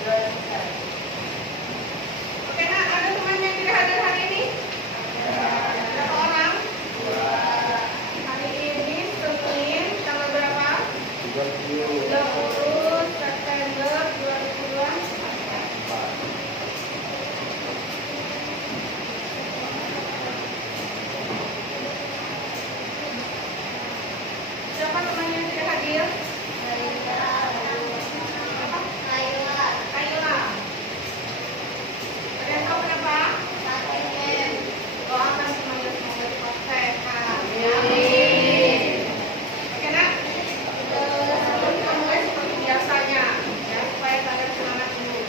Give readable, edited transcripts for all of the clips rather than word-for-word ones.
Oke, nah ada teman yang tidak hadir hari ini? Berapa orang? Hari ini Senin tanggal berapa? 30 September 2024. Siapa teman yang tidak hadir? Kayla. Ada yang tahu kenapa? Doakan semuanya semoga cepat sehat. Oke nak, sebelum kita mulai seperti biasanya, ya supaya kalian semangat dulu.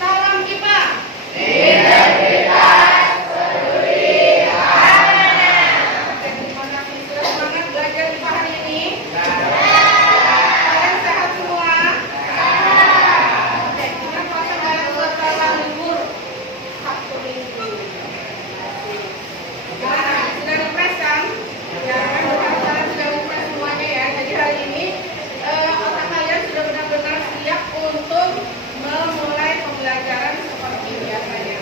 Salam IPA. Oke, terima kasih sudah semangat belajar IPA hari ini. Kalian sehat semua? Oke, kita puasa dalam suasana libur Sabtu Minggu. Nah, sudah refresh kan? Ya, kan kalian sudah refresh semuanya ya. Jadi hari ini otak kalian sudah benar-benar siap untuk memulai pembelajaran seperti biasanya.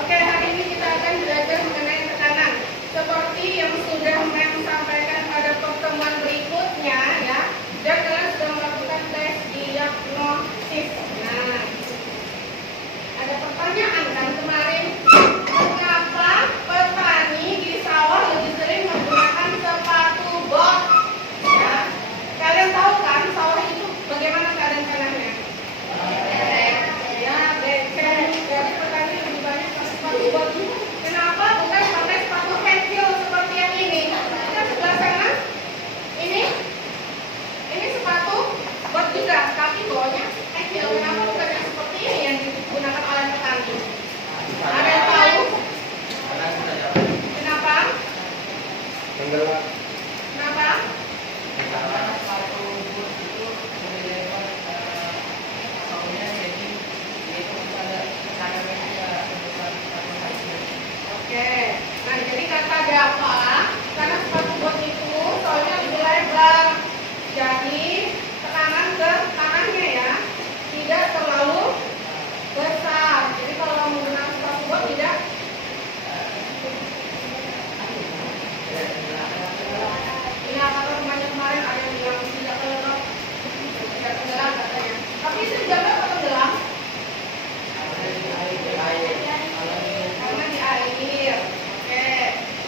Oke, hari ini kita akan belajar mengenai tekanan. Seperti yang sudah Mem sampaikan pada pertemuan berikutnya ya. Dan kalian sudah melakukan tes diagnosis. Nah, ada pertanyaan kan kemarin, mengapa petani di sawah lebih sering menggunakan sepatu bot? Ya, kalian tahu kan sawah itu bagaimana keadaan tanahnya? Ya, becek. Jadi petani lebih banyak pakai sepatu bot. Kenapa bukan pakai sepatu high heel seperti yang ini? Kita sebelah sana, ini sepatu bot juga, tapi bawahnya high heel. Kenapa bukan yang seperti ini yang digunakan oleh petani? Ada yang tahu? Kenapa? Kenapa? Oke, nah jadi kata apa? Karena sepatu bot itu soalnya lebih lebar, jadi tekanan ke tanahnya ya tidak terlalu besar. Jadi kalau menggunakan sepatu bot tidak. Ini apa temannya kemarin ada yang bilang tidak tenggelam katanya. Tapi itu dijaga atau tenggelam? Karena di air. Oke.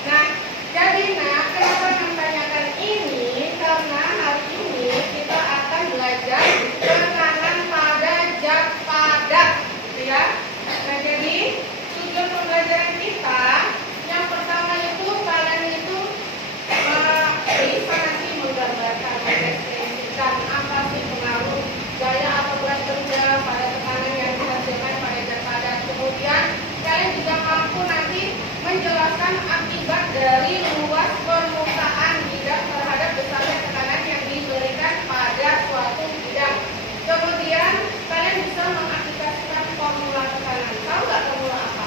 Nah, jadi kenapa menanyakan ini? Karena hari ini kita akan belajar tekanan pada zat padat, gitu ya. Nah, jadi tujuan pembelajaran kita yang pertama itu kalian itu bisa nanti menggambarkan, mendeskripsikan apa sih pengaruh gaya atau berat kerja pada tekanan yang dihasilkan pada zat padat. Kemudian kalian juga mampu nanti menjelaskan akibat dari luas permukaan bidang terhadap besarnya tekanan yang diberikan pada suatu bidang. Kemudian kalian bisa mengaplikasikan formula tekanan. Tahu nggak formula apa?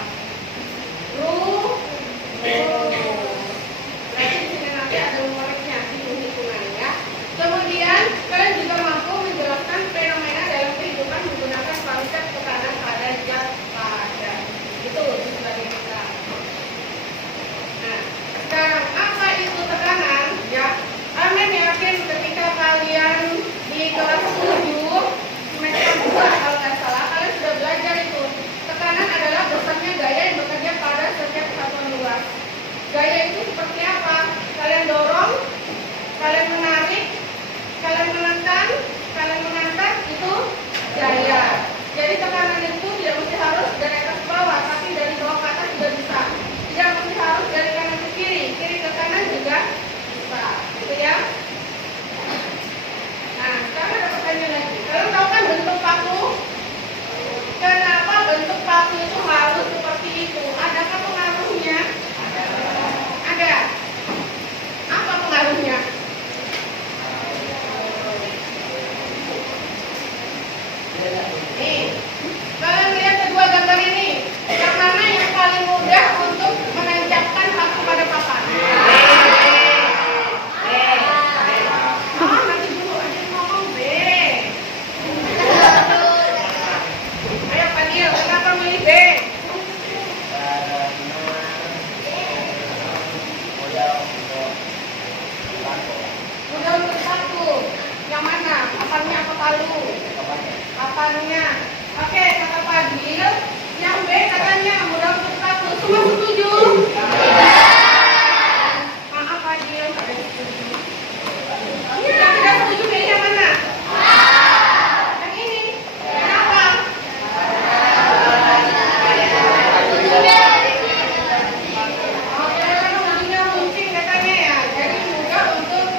Berarti di sini nanti ada muridnya, hitung-hitungannya. Kemudian kalian juga mampu menjelaskan fenomena dalam kehidupan menggunakan konsep tekanan pada zat padat. Itu sebagai kita. Nah, sekarang apa itu tekanan? Ya, Amin yakin ketika kalian di kelas 7 semester 2 kalau nggak salah kalian sudah belajar itu. Tekanan adalah besarnya gaya yang bekerja pada setiap satuan luas. Gaya itu seperti apa? Kalian dorong, kalian menarik, kalian menekan, kalian mengangkat, itu gaya. Jadi tekanan itu tidak mesti harus dari atas ke bawah, tapi dari bawah ke atas juga bisa. Tidak mesti harus dari kanan ke kiri, kiri ke kanan juga bisa. Gitu ya. Nah, sekarang ada pertanyaan lagi. Kalian tahu kan bentuk paku? Kenapa bentuk paku itu harus seperti itu? Adakah pengaruhnya? Ada. Apa pengaruhnya? Nih, kalian lihat kedua gambar ini. Yang mana yang paling mudah untuk menancapkan paku pada papan? Nanti dulu aja ngomong B. belakangnya. Oke, kata Fadil, yang B katanya mudah untuk satu. Semua setuju? Maaf Fadil, yang tidak setuju B yang mana? Yang ini. Kenapa? Oke, karena ujungnya runcing katanya ya. Jadi mudah untuk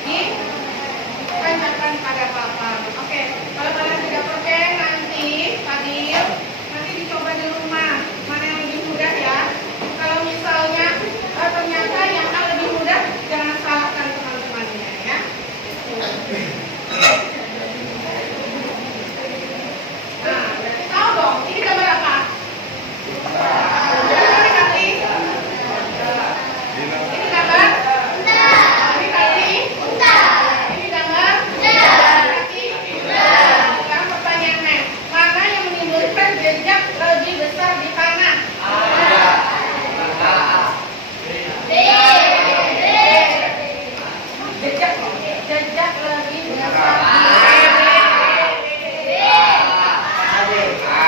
ditanyakan pada papa. Oke, kalau kalian tidak percaya nanti Fadil, nanti dicoba di rumah mana yang lebih mudah ya. Kalau misalnya ternyata yang A lebih mudah, jangan salahkan teman-temannya ya. Nah, berarti tahu dong, ini gambar apa? Ini kaki. Ini gambar? Ini kaki. Ini gambar? Kaki. Sekarang pertanyaannya, mana yang menimbulkan jejak lebih besar di tanah? Jejak lebih besar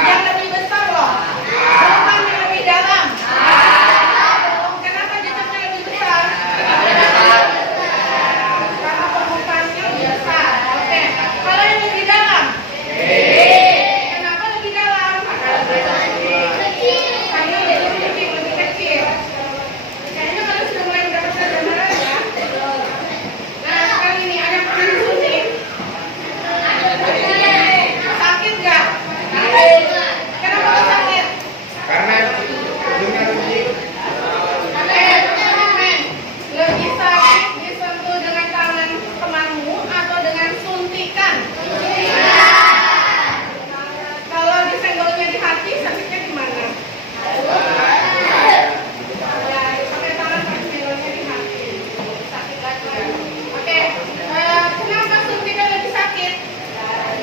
yang lebih besar loh, bukan yang lebih dalam. Kenapa jejaknya lebih besar? Karena permukaannya biasa. Oke, kalau yang lebih dalam, kenapa lebih dalam? Karena lebih kecil. Kayaknya kalian sudah mulai mendapatkan gambaran ya. Nah, sekarang ini ada pernah suntik. Sakit nggak? Kenapa kok sakit? Karena ujungnya runcing. Oke, teman-teman, lebih sakit disentuh dengan tangan temanmu atau dengan suntikan? Kalau disenggolnya di hati, sakitnya di mana? Ya, pakai tangan pakai senggolnya di hati. Sakit lagi. Oke, kenapa suntikan lebih sakit?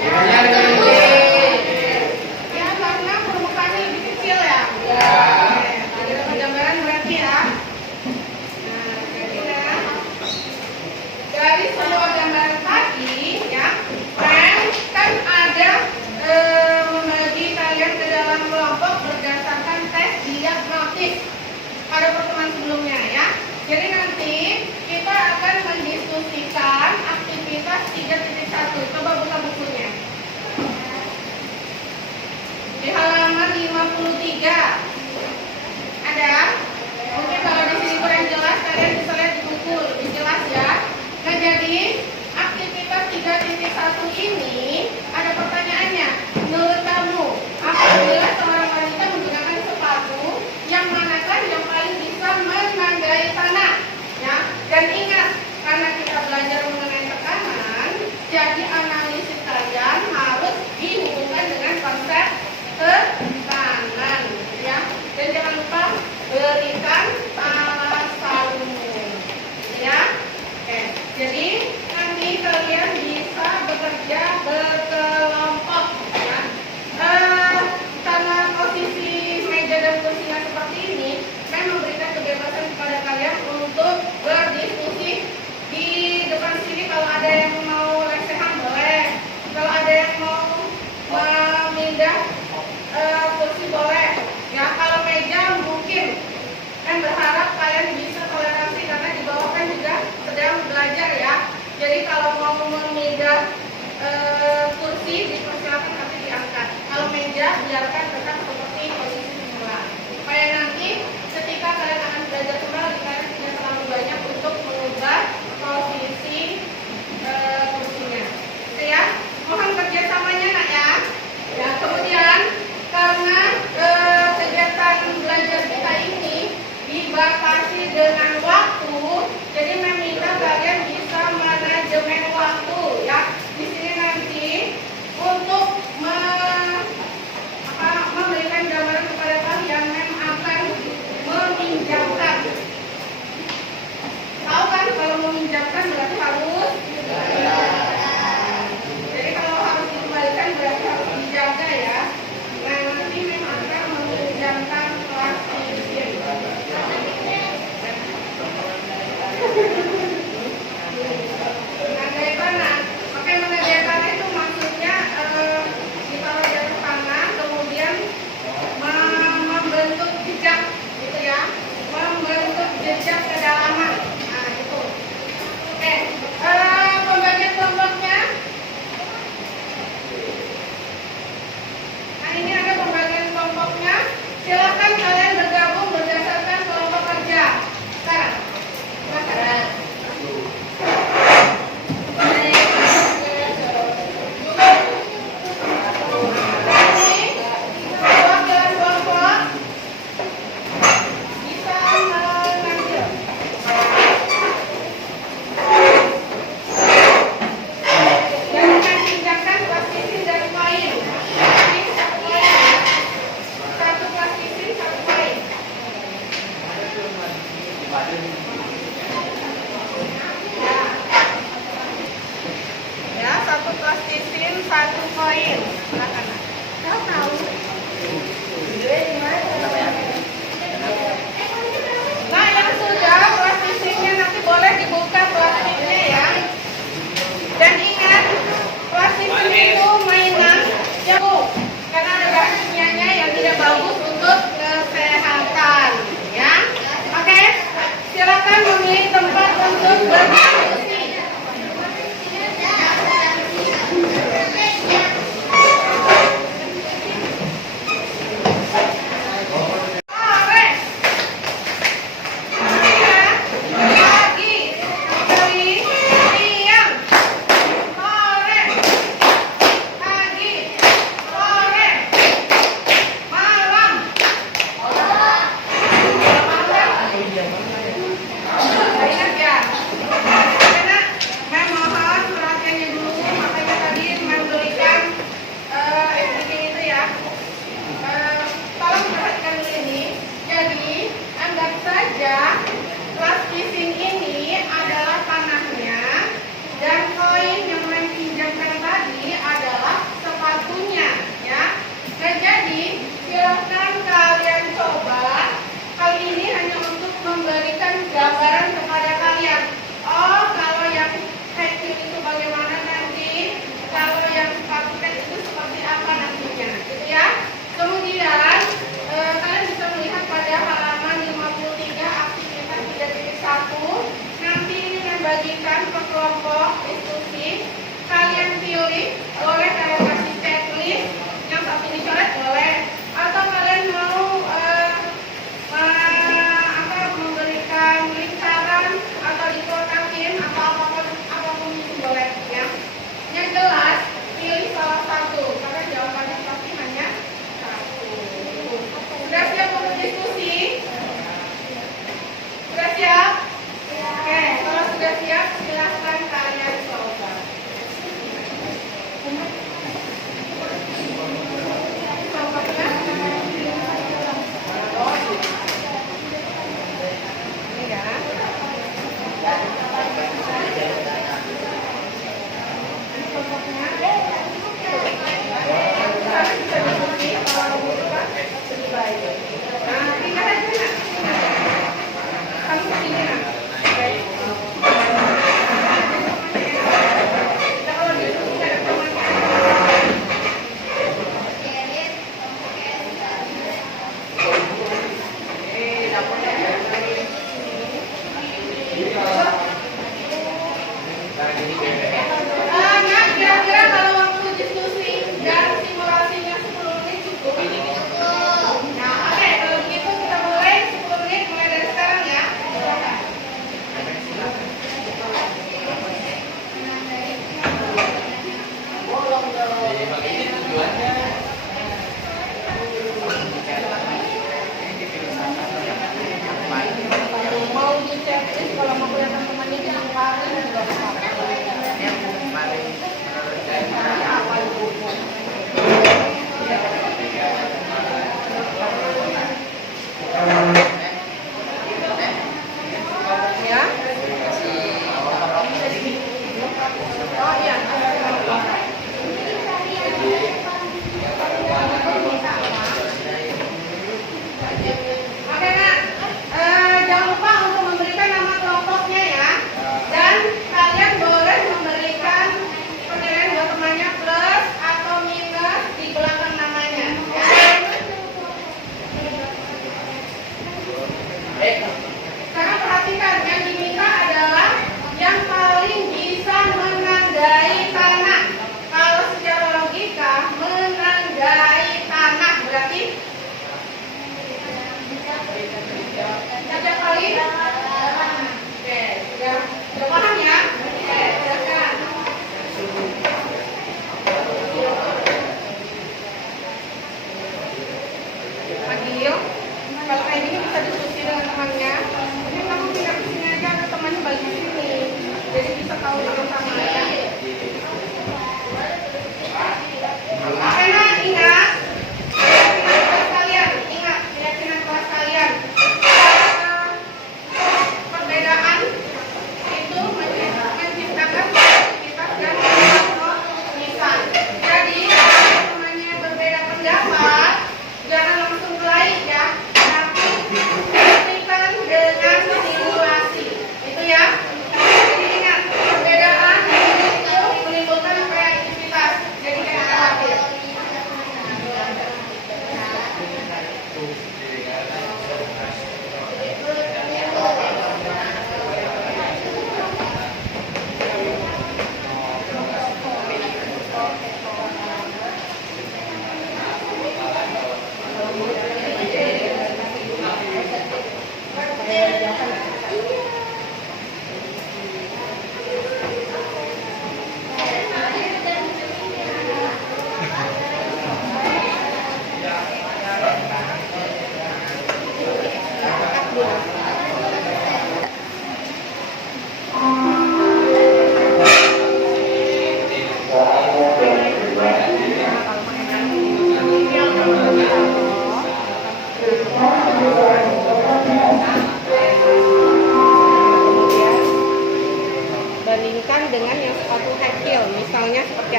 Ujungnya runcing. Ya, karena permukaannya lebih kecil ya. Oke, ada dapat gambaran berarti ya. Nah, jadi ya, dari semua gambaran tadi ya, kan ada membagi kalian ke dalam kelompok berdasarkan tes diagnostik pada pertemuan sebelumnya ya. Jadi nanti kita akan mendiskusikan aktivitas 3.1. Coba buka bukunya. Di halaman 53 ada. Mungkin kalau di sini kurang jelas, kalian bisa lihat di buku lebih jelas ya. Nah, jadi aktivitas 3.1 ini ada pertanyaannya. Menurut kamu, apabila seorang wanita menggunakan sepatu, yang manakah yang paling bisa menandai tanah? Ya, dan ingat, karena kita belajar mengenai tekanan, jadi analisis kalian harus dihubungkan dengan konsep tekanan, ya. Dan jangan lupa berikan alasanmu, ya. Oke, jadi nanti kalian bisa bekerja gratisin 1 koin. Silakan. Tahu. Nah, yang sudah plastiknya nanti boleh dibuka plastiknya ya. Dan ingat, plastik itu mainan jauh karena ada bahan kimianya yang tidak bagus untuk kesehatan ya. Oke, silakan memilih tempat untuk berdiskusi.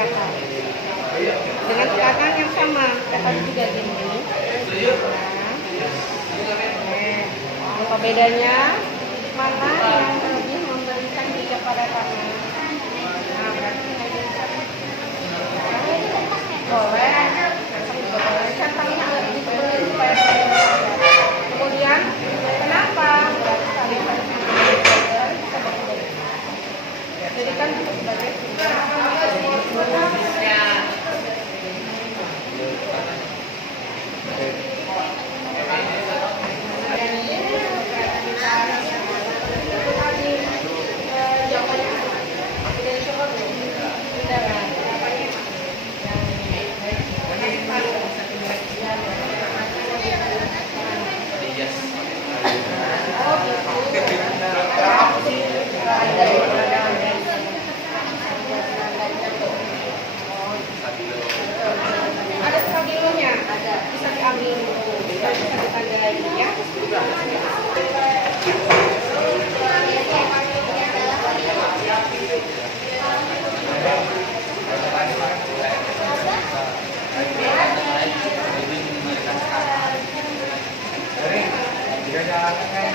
kelihatan. Dengan tekanan yang sama, tekan juga gini. Nah, apa bedanya? Mana yang lebih memberikan jejak pada tangan? Nah, berarti boleh, boleh. Centangnya lebih tebal supaya lebih padat. Kemudian, kenapa? Berarti kalian harus jadikan sebagai ada stabilonya, bisa diambil dulu, bisa ditanda lagi ya. Jika jalan kan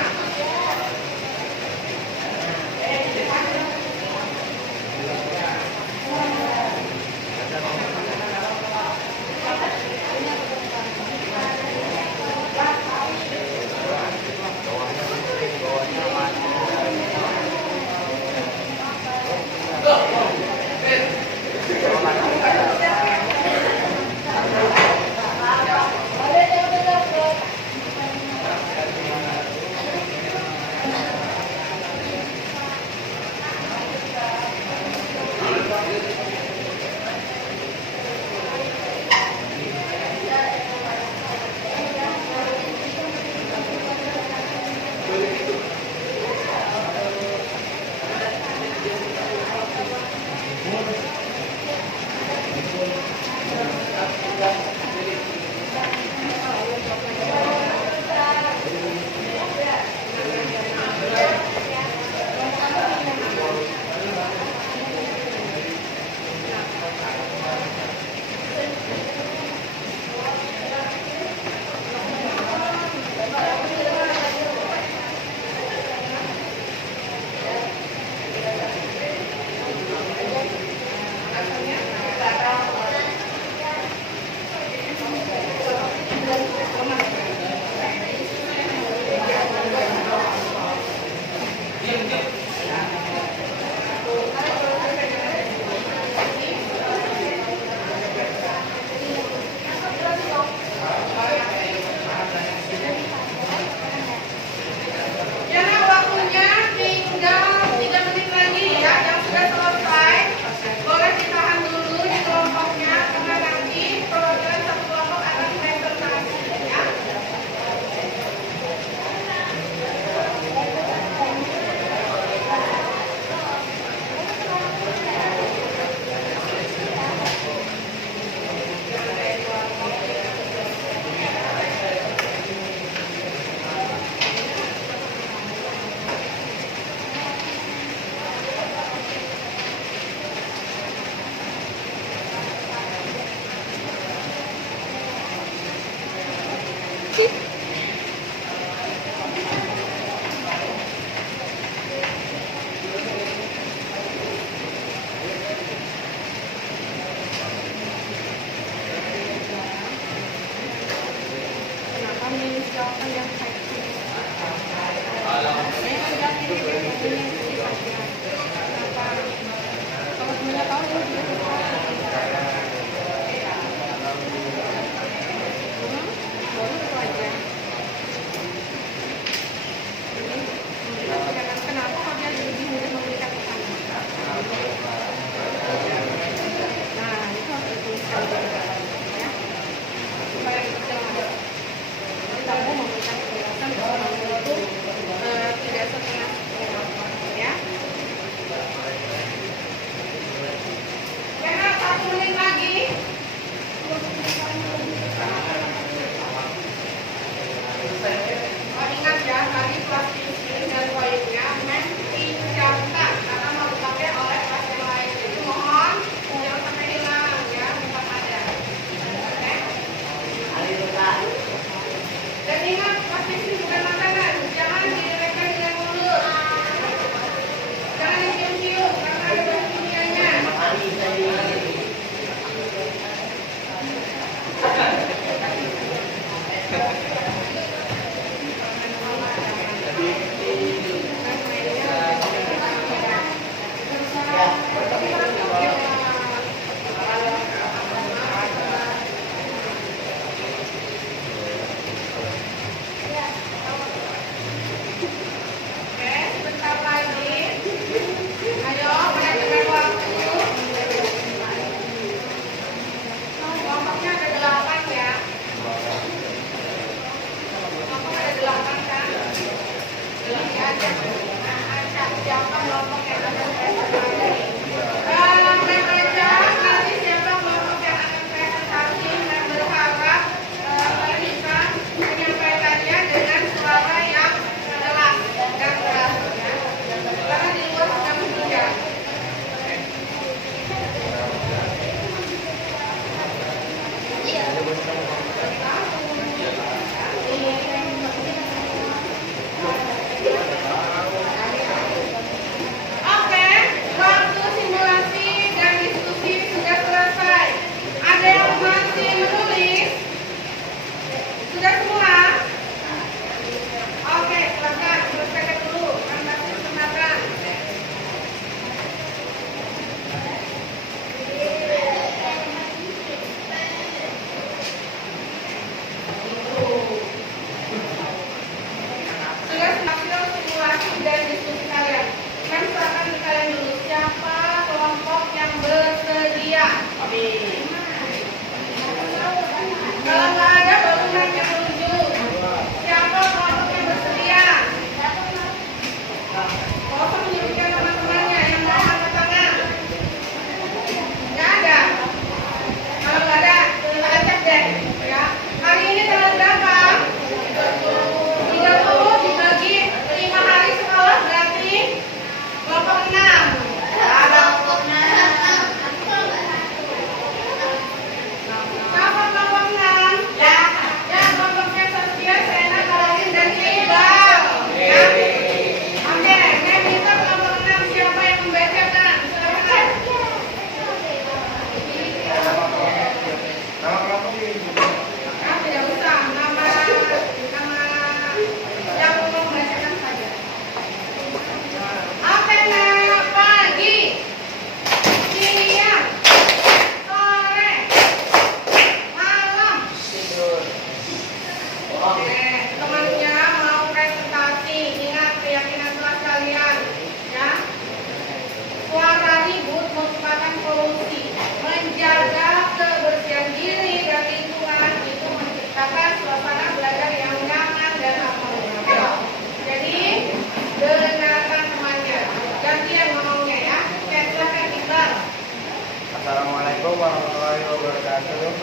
Assalamualaikum warahmatullahi wabarakatuh.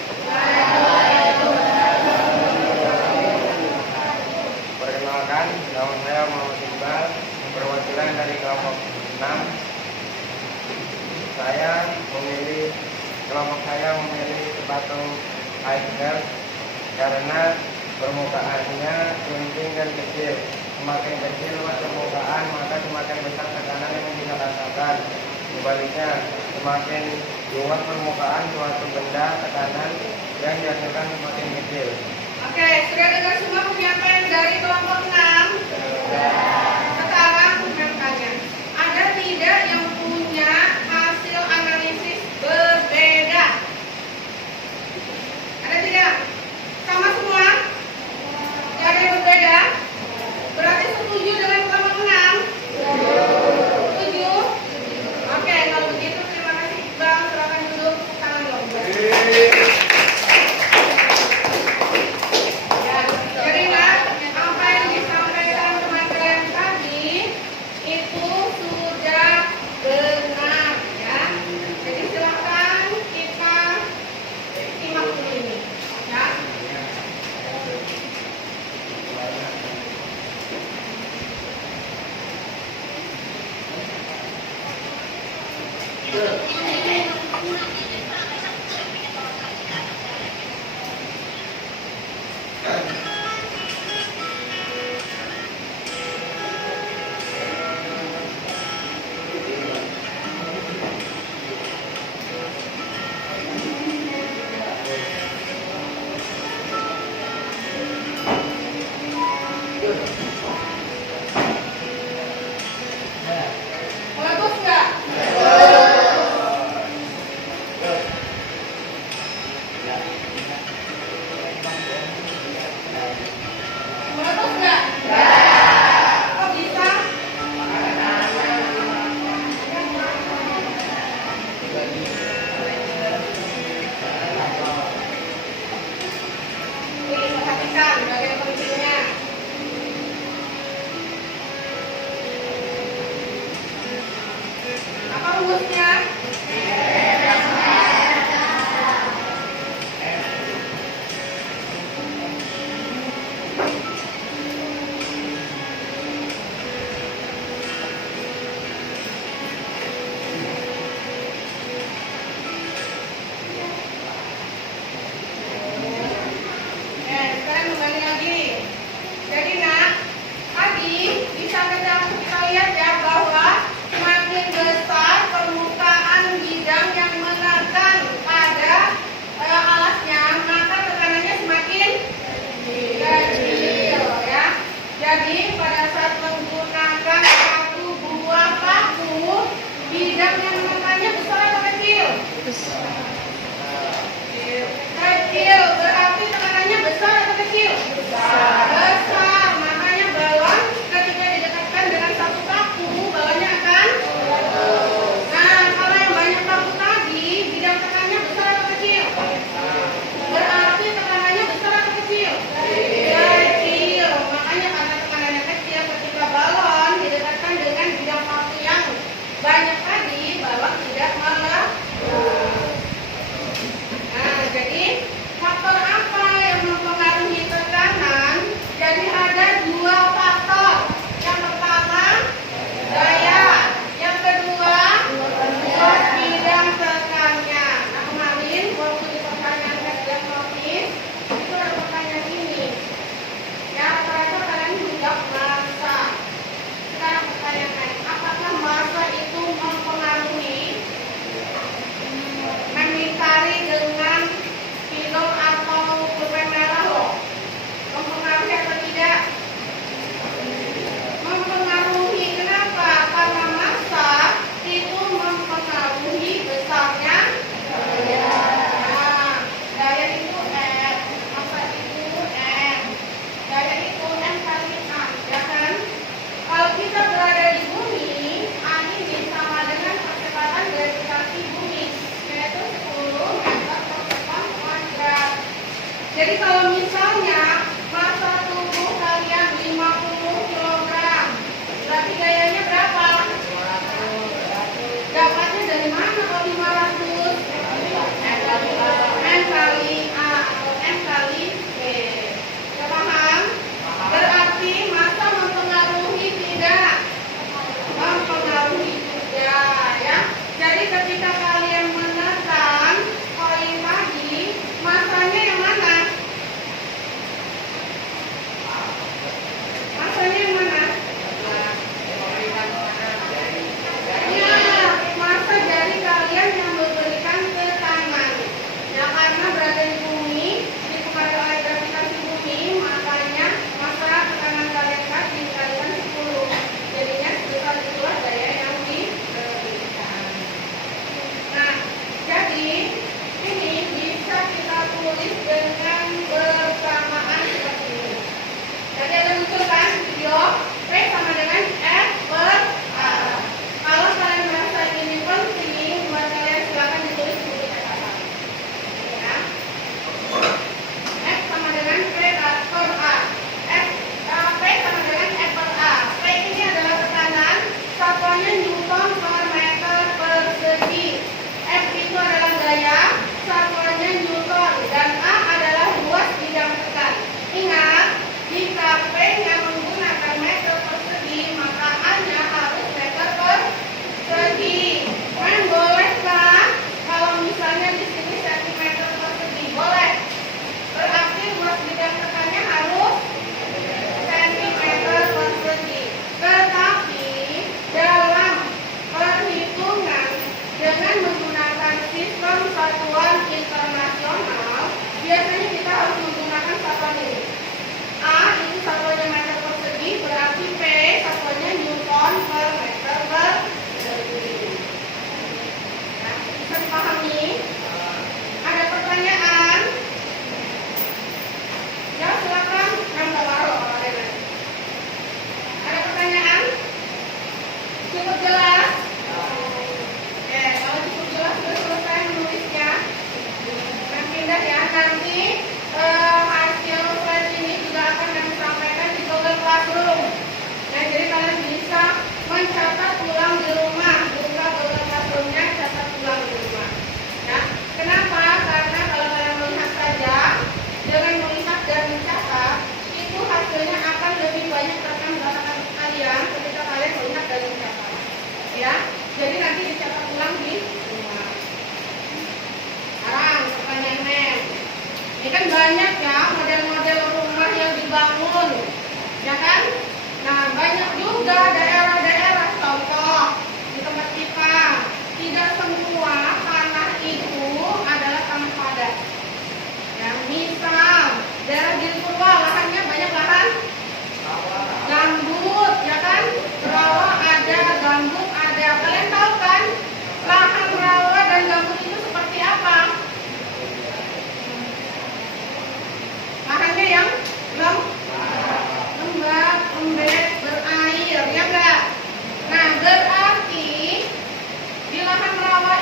Perkenalkan, nama saya Muhammad Iqbal, perwakilan dari kelompok 6. Kelompok saya memilih sepatu hiker karena permukaannya gunting dan kecil. Semakin kecil permukaan, maka semakin besar tekanan yang bisa rasakan. Sebaliknya, semakin luas permukaan suatu benda, tekanan yang dihasilkan semakin kecil. Oke, sudah dengar semua penyampaian dari kelompok 6? Sekarang bertanya, ada tidak yang punya hasil analisis berbeda? Ada tidak? Sama semua? Tidak ada yang berbeda? Berarti setuju dengan kelompok 6? Setuju? Oke, kalau begitu terima kasih Iqbal, silakan duduk, tangan lomba. Ya, jadi Nak, apa yang disampaikan teman kalian banyak ya model-model rumah yang dibangun, ya kan? Nah, banyak juga daerah-daerah, contoh di tempat kita, tidak semua tanah itu adalah tanah padat. Ya, misal daerah Gilpurwa lahannya banyak lahan gambut, ya kan? Rawa ada, gambut ada. Kalian tahu kan lahan rawa dan gambut itu seperti apa? Lahannya yang lembab, lembek, berair, ya enggak? Nah, berarti di lahan rawa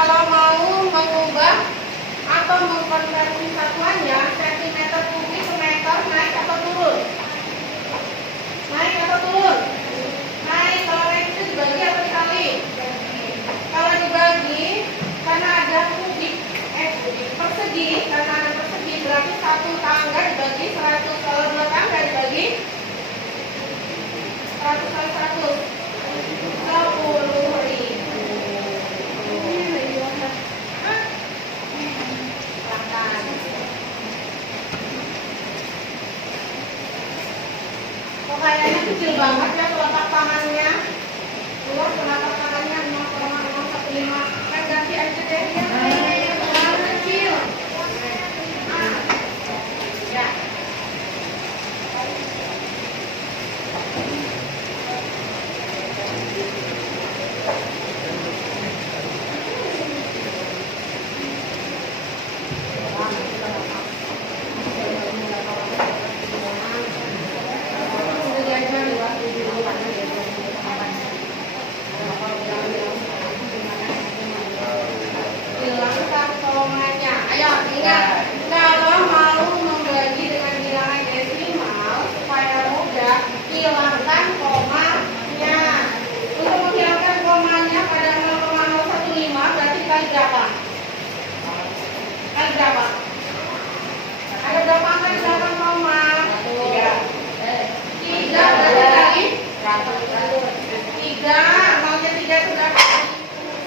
kalau mau mengubah atau mengkonversi satuannya sentimeter kubik ke meter, naik atau turun? Naik atau turun? Naik. Kalau naik itu dibagi atau dikali? Kalau dibagi, karena ada kubik persegi, karena ada persegi berarti satu tangga dibagi 100. Kalau dua tangga dibagi 100 kali 100, 10.000. Kok kayaknya kecil banget ya telapak tangannya. Luas telapak tangannya 0,015. Kan ganti aja deh ya. Terlalu kecil. Ya. Hilangkan komanya. Ayo ingat, kalau mau membagi dengan bilangan desimal supaya mudah, hilangkan komanya. Untuk menghilangkan komanya pada 0,015 berarti dikali berapa? Kali berapa? Ada berapa angka di belakang koma? 3 berarti kali 3, maunya 3 itu berapa?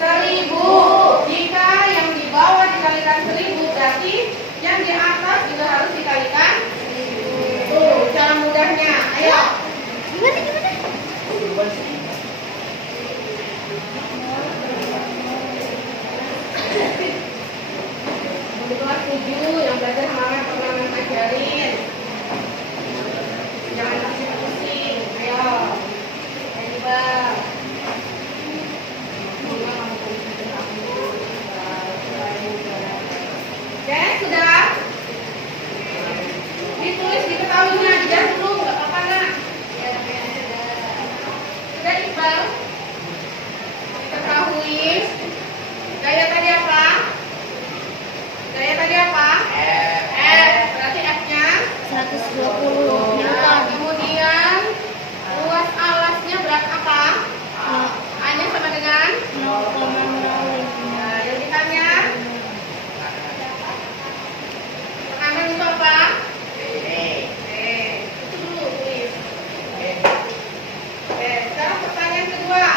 1000. Jika yang di bawah dikalikan 1000 berarti yang di atas juga harus dikalikan 1000. Tuh, cara mudahnya. Ayo. Untuk kelas 7 yang belajar Mama pernah ngajarin. Jangan pusing-pusing. Ayo. Ayo, Bang. Oke, sudah? Ditulis diketahuinya aja dulu, nggak apa-apa nak? Sudah Iqbal? Diketahui. Gaya tadi apa? Gaya tadi apa? F. Berarti F-nya 120 Newton. Kemudian luas alasnya berapa apa? A-nya sama dengan 0,05. nah, jadikannya tekanan itu apa? Itu dulu tulis. Oke, sekarang pertanyaan kedua.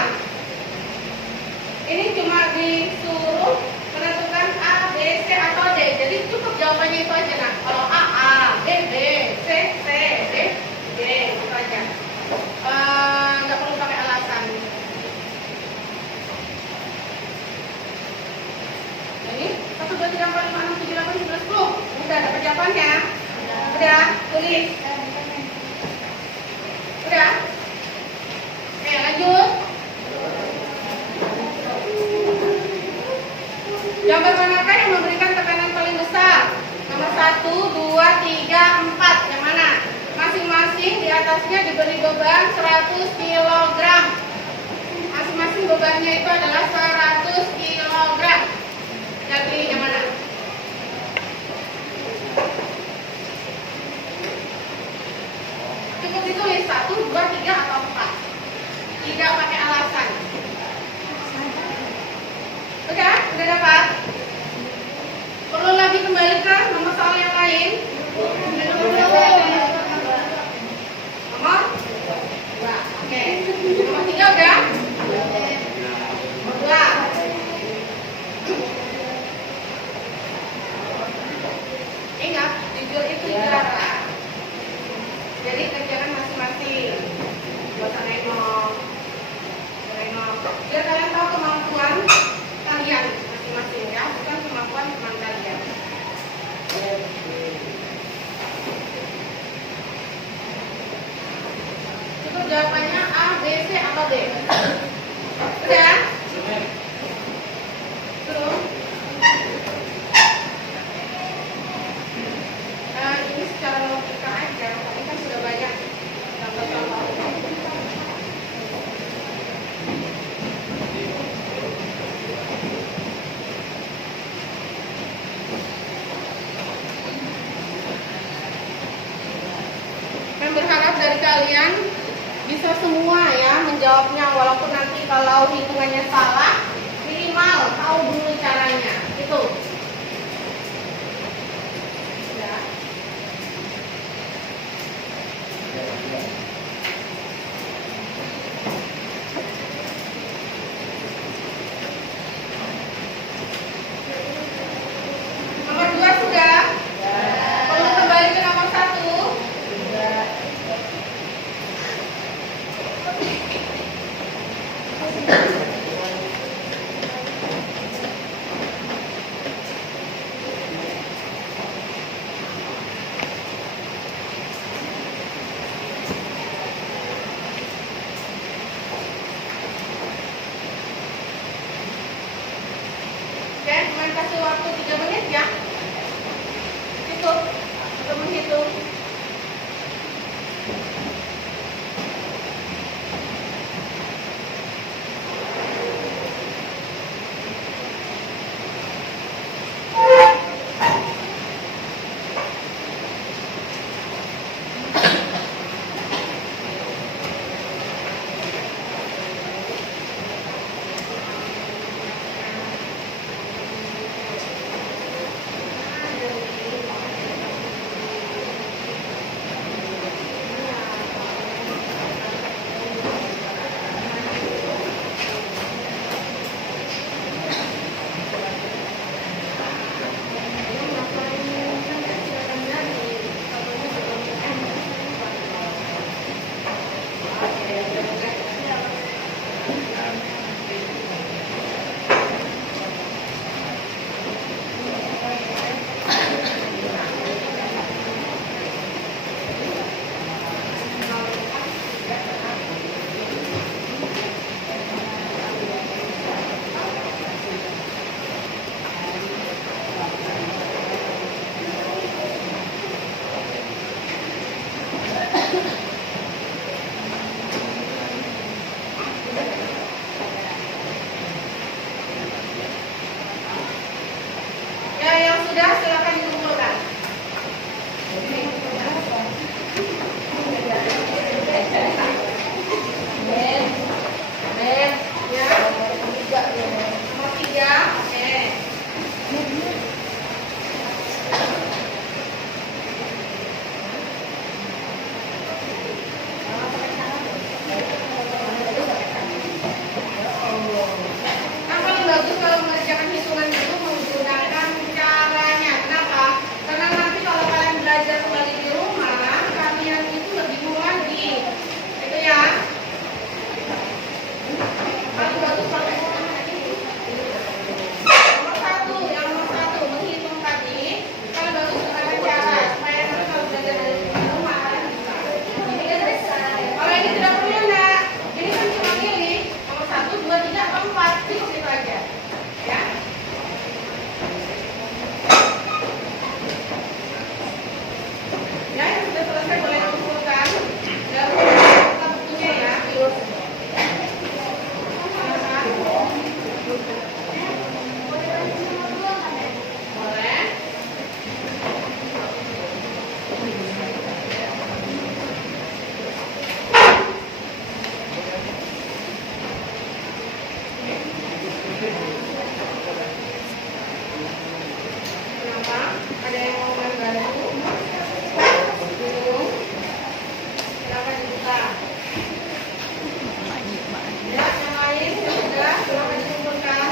Ini cuma disuruh menentukan A, B, C atau D. Jadi cukup jawabannya itu aja nah. Kalau A, B, B, C, D, D, itu aja. Nggak perlu pakai alasan. Jadi 1, 2, 3, 4, 5, 6, 7, 8, 9, 10. Udah dapat jawabannya? Udah, tulis. Udah? Oke, lanjut. Gambar manakah yang memberikan tekanan paling besar? Nomor 1, 2, 3, 4. Yang mana? Masing-masing di atasnya diberi beban 100 kg. Masing-masing bebannya itu adalah 100 kg. Jadi yang mana? Cukup ditulis 1, 2, 3 atau 4. Tidak pakai alasan. Udah dapat? Perlu lagi kembali ke nomor soal yang lain? Nomor 2. Oke. Nomor 3 udah? Nomor 2. dari kalian bisa semua ya menjawabnya, walaupun nanti kalau hitungannya salah, minimal tahu dulu caranya. Itu. Ya. Nomor 2 sudah? Perlu kembali ke nomor 1? Oke, main kasih waktu 3 menit ya. Hitung untuk menghitung. Ya, yang sudah silakan dikumpulkan. Ya, nomor 3. Oke. Yang paling bagus kalau mengerjakan hitungan itu menggunakan caranya. Kenapa? Karena nanti kalau kalian belajar kembali di rumah, kalian itu lebih bingung lagi. Itu ya. Paling bagus pakai nomor satu menghitung tadi. Paling bagus menggunakan cara supaya nanti kalau belajar di rumah kalian bisa. Kalau ini tidak perlu enggak. Ini kan cuma pilih nomor 1, 2, 3, atau 4. Cukup itu aja. Ya. Ya, yang sudah selesai boleh dikumpulkan. Dan buka bukunya ya. Boleh. Kenapa? Ada yang mau bantu? Silakan dibuka. Ya, yang lain yang sudah silakan dikumpulkan.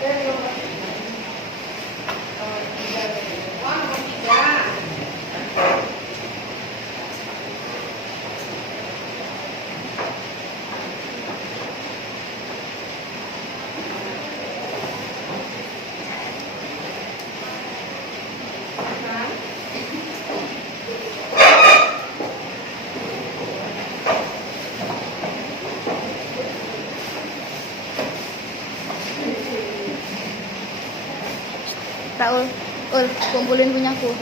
Dan nomor 3. Tak ul, kumpulin punyaku.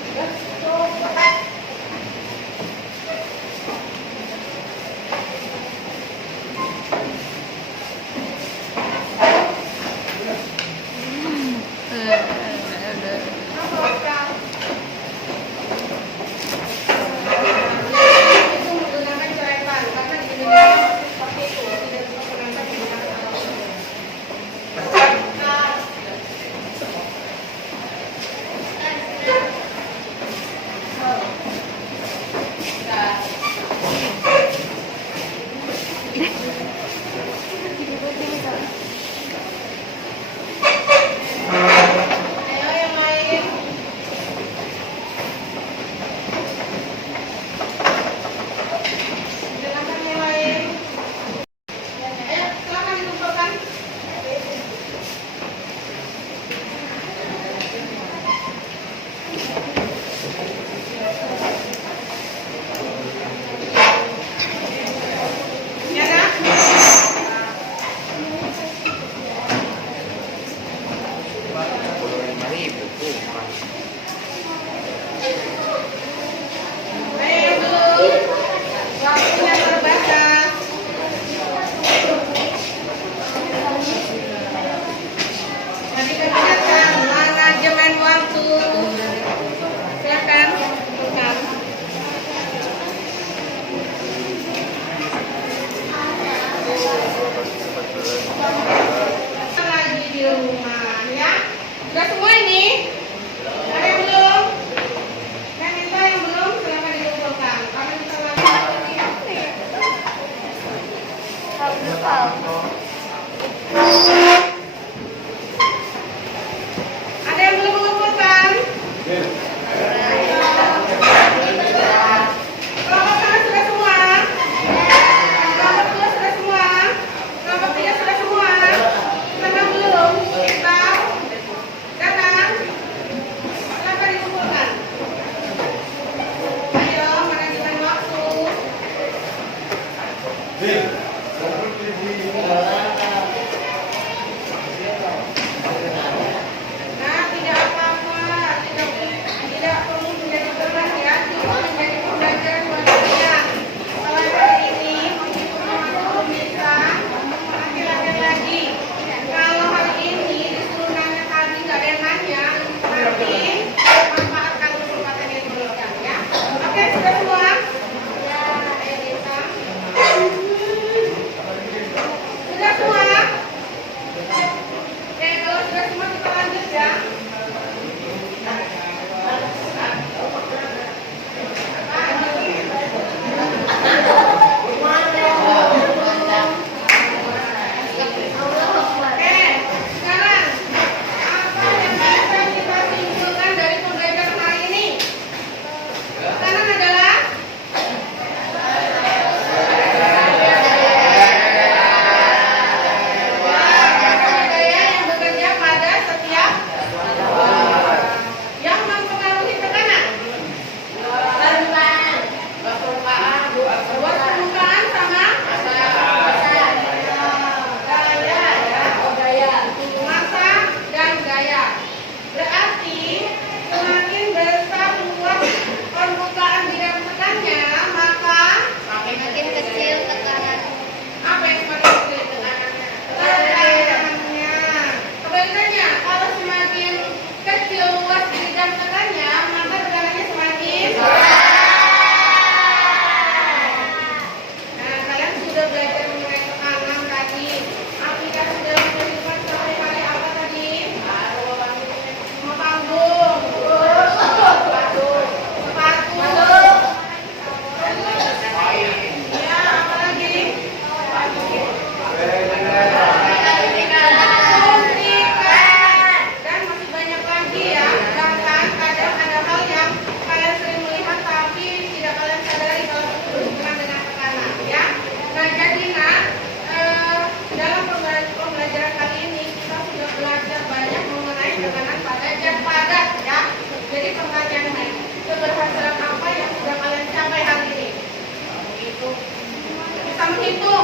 Nah, tidak apa-apa, tidak perlu menjadi beban ya, cuma menjadi pembelajaran buat kalian. Kalau hari ini meskipun belum bisa, nanti latihan lagi. Kalau hari ini disuruh nanya tadi nggak ada yang nanya, nanti manfaatkan kesempatan yang diberikan ya. Oke, sudah semua? Ya, Elisa. Sudah semua? Oke, kalau sudah semua kita lanjut ya. Oke, sekarang apa yang bisa kita simpulkan dari pembelajaran hari ini? Sekarang adalah budaya yang bekerja pada setiap yang mempengaruhi tekanan. Buat permukaan sama masa dan gaya. Berarti semakin besar luas permukaan bidang tekannya, maka Makin kecil tekanan. apa yang semakin kecil tekanannya? Tekanannya. Kebalikannya, kalau semakin kecil luas bidang tekannya, maka tekanannya semakin Nah, kalian sudah belajar mengenai tekanan tadi. Aplikasi dalam kehidupan sehari-hari apa tadi? Sama panggung. Sepatu. Ya, apa lagi? Suntikan. Dan masih banyak lagi ya. Bahkan kadang ada hal yang kalian sering melihat tapi tidak kalian sadari kalau itu berhubungan dengan tekanan ya. Nah, jadi dalam pembelajaran kali ini kita sudah belajar banyak mengenai tekanan pada jam padat ya. Jadi pertanyaannya, keberhasilan apa yang sudah kalian capai hari ini? Bisa menghitung.